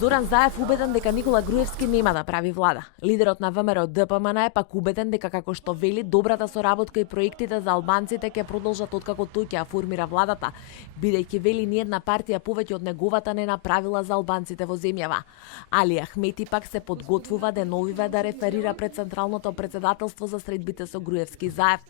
Зоран Заев убеден дека Никола Груевски нема да прави влада. Лидерот на ВМРО ДПМН е пак убеден дека како што вели добрата соработка и проектите за албанците ќе продолжат откако тој ќе формира владата, бидејќи вели ниедна партија повеќе од неговата не направила за албанците во земјава. Али Ахмети пак се подготвува деновиве да реферира пред Централното председателство за средбите со Груевски и Заев.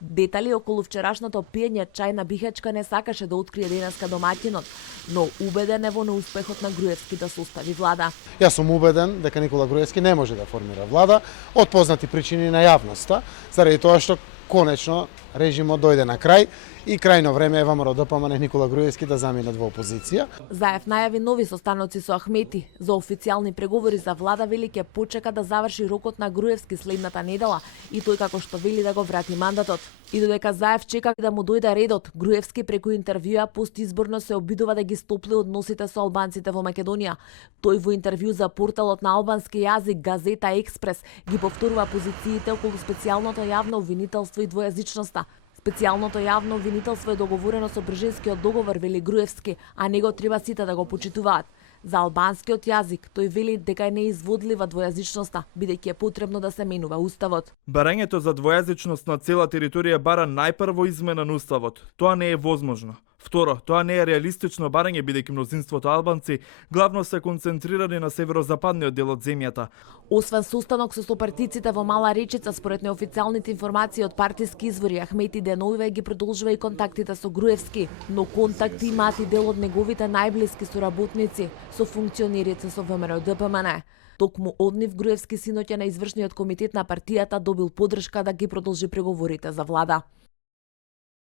Детали околу вчерашното пиење чај на Бихачка не сакаше да открие денеска домаќинот, но убеден е во неуспехот на Груевски да состави влада. Јас сум убеден дека Никола Груевски не може да формира влада од познати причини на јавноста, заради тоа што конечно режимот дојде на крај и крајно време е ВМРО ДПМН Никола Груевски да заминат во опозиција. Заев најави нови состаноци со Ахмети. За официјални преговори за влада вели ќе почека да заврши рокот на Груевски следната недела и тој како што вели да го врати мандатот. И додека Заев чека да му дојде редот, Груевски преку интервјуа постизборно се обидува да ги стопли односите со албанците во Македонија. Тој во интервју за порталот на албански јазик Газета Експрес ги повторува позициите околу специјалното јавно обвинителство и двојазичноста. Специјалното јавно обвинителство е договорено со Брежинскиот договор, вели Груевски, а него треба сите да го почитуваат. За албанскиот јазик, тој вели дека е неизводлива двојазичноста, бидејќи е потребно да се менува уставот. Барањето за двојазичност на цела територија бара најпрво измена на уставот. Тоа не е возможно. Второ, тоа не е реалистично барање бидејќи мнозинството албанци главно се концентрирани на северозападниот дел од земјата. Освен состанок со сопартиците во Мала Речица, според неофицијалните информации од партиски извори, Ахмети деновиве ги продолжува и контактите со Груевски, но контакти имаат и дел од неговите најблиски соработници со функционерите со ВМРО ДПМН. Токму од нив Груевски синоќа на извршниот комитет на партијата добил поддршка да ги продолжи преговорите за влада.